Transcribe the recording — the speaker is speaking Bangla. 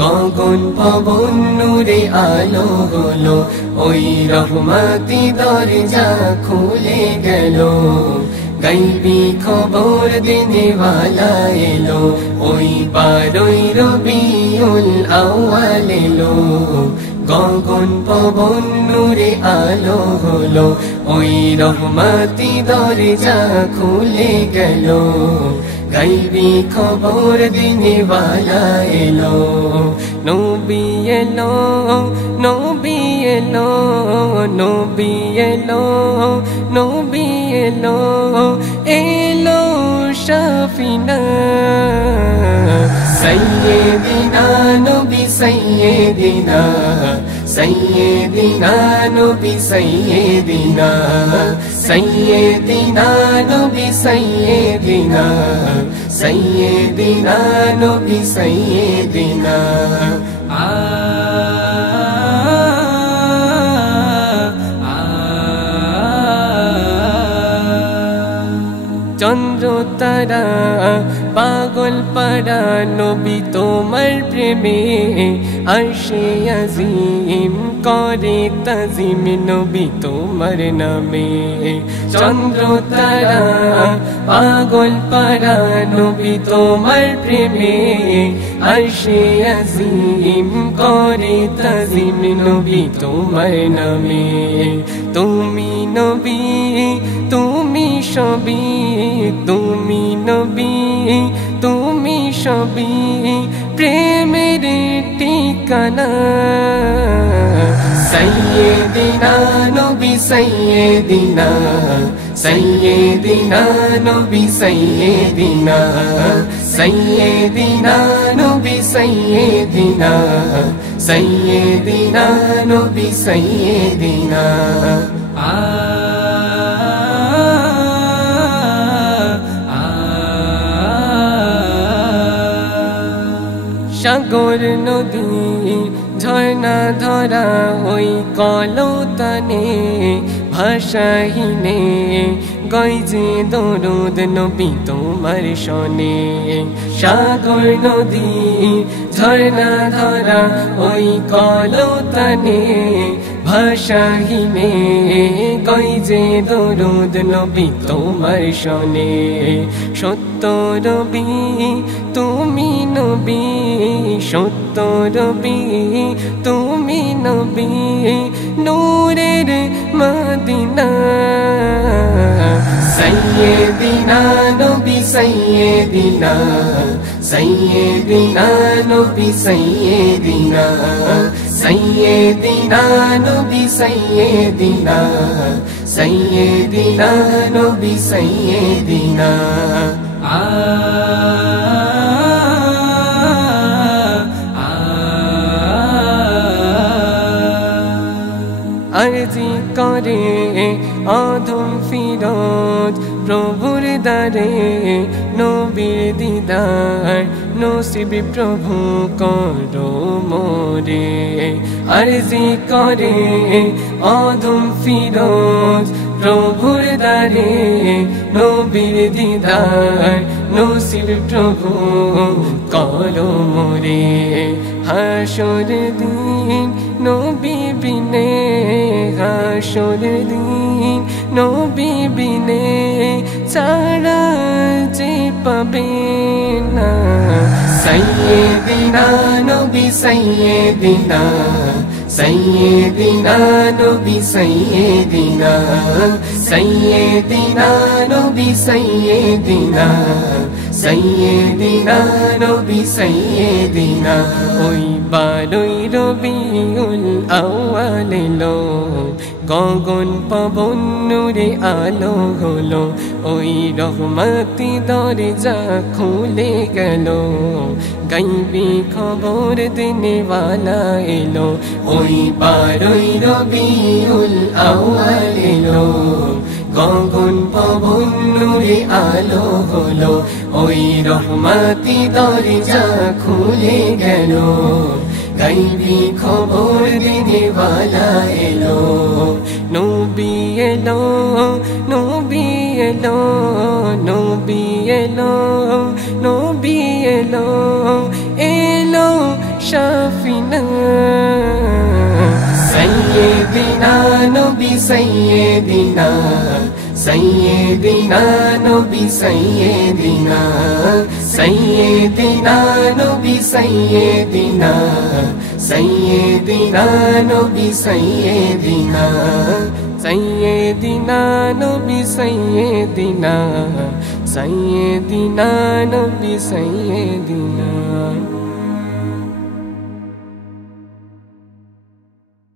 গগন পবন নূরে আলো হলো, ওই রহমতি দরজা খুলে গেল। গাইবি খবর দেনেওয়ালা এলো, ওই 12 রবিউল আউয়াল এলো। গগন পবন নূরে আলো হলো, ওই রহমতি দরজা খুলে গেল। গাইবি খবর দেনেওয়ালা এলো, নবী এলো, নবী এলো, নবী এলো, নবী এলো, এলো শাফিনা। সাইয়্যিদিনা নবী সাইয়্যিদিনা, সাইয়্যিদিনা নবী সাইয়্যিদিনা, সাইয়্যিদিনা নবী সাইয়্যিদিনা, সাইয়্যিদিনা নবী সাইয়্যিদিনা। চন্দ্র তারা পাগল পারা নবী তোমার প্রেমে, আরশে আজিম করে তাজিম নবী তোমার নামে। চন্দ্র তারা পাগল পারা নবী তোমার প্রেমে, আরশে আজিম করে তাজিম নবী তোমার নামে। তুমি নবী তুমি সবই, তুমি নবী তুমি সবই, প্রেমের ঠিকানা। সাইয়্যিদিনা নবী সাইয়্যিদিনা, সাইয়্যিদিনা নবী সাইয়্যিদিনা, সাইয়্যিদিনা নবী সাইয়্যিদিনা, সাইয়্যিদিনা নবী সাইয়্যিদিনা। সাগর নদী ঝর্ণা ধরা ওই কলতানে, ভাষাহীনে গইজে দরুদ নবী তোমার শনে। সাগর নদী ঝর্ণা ধরা ওই কলতানে, ভাষাহীনে গইজে দরুদ নবী তোমার শনে। সত্য নবী তুমি নবী, সত্য নবী তুমি নবী, নূরের মদিনা। সাইয়্যিদিনা নবী সাইয়্যিদিনা, সাইয়্যিদিনা নবী সাইয়্যিদিনা, সাইয়্যিদিনা নবী সাইয়্যিদিনা, সাইয়্যিদিনা নবী সাইয়্যিদিনা। আরজি করে আদম ফিরোজ প্রভুর দ্বারে, নবীর দিদার নসিব প্রভু করো মোরে। আরজি করে আদম ফিরোজ প্রভুর দ্বারে, নবীর দিদার নসিব প্রভু করো মোরে। হাসর দিন নবী বিনে, হাসর দিন নবী বিনে, ছাড়া যে পাবে না। সাইয়্যিদিনা নবী সাইয়্যিদিনা, সাইয়্যিদিনা নবী সাইয়্যিদিনা, সাইয়্যিদিনা নবী সাইয়্যিদিনা, সাইয়্যিদিনা নবী সাইয়্যিদিনা। ওই 12 রবিউল আউয়াল এলো, গগন পবন নূরে আলো হলো, ওই রহমতি দরজা খুলে গেল। গাইবি খবর দেনেওয়ালা এলো, ওই 12 রবিউল আউয়াল এলো। গগন পবন নূরে আলো হলো, ওই রহমতি দরজা খুলে গেল। গাইবি খবর দেনেওয়ালা এলো, নবী এলো, নবী এলো, নবী এলো, নবী এলো, এলো শাফিনা সাইয়্যিদিনা নবী সাইয়্যিদিনা সাইয়্যিদিনা নবী সাইয়্যিদিনা সাইয়্যিদিনা নবী সাইয়্যিদিনা সাইয়্যিদিনা নবী সাইয়্যিদিনা সাইয়্যিদিনা নবী সাইয়্যিদিনা সাইয়্যিদিনা নবী সাইয়্যিদিনা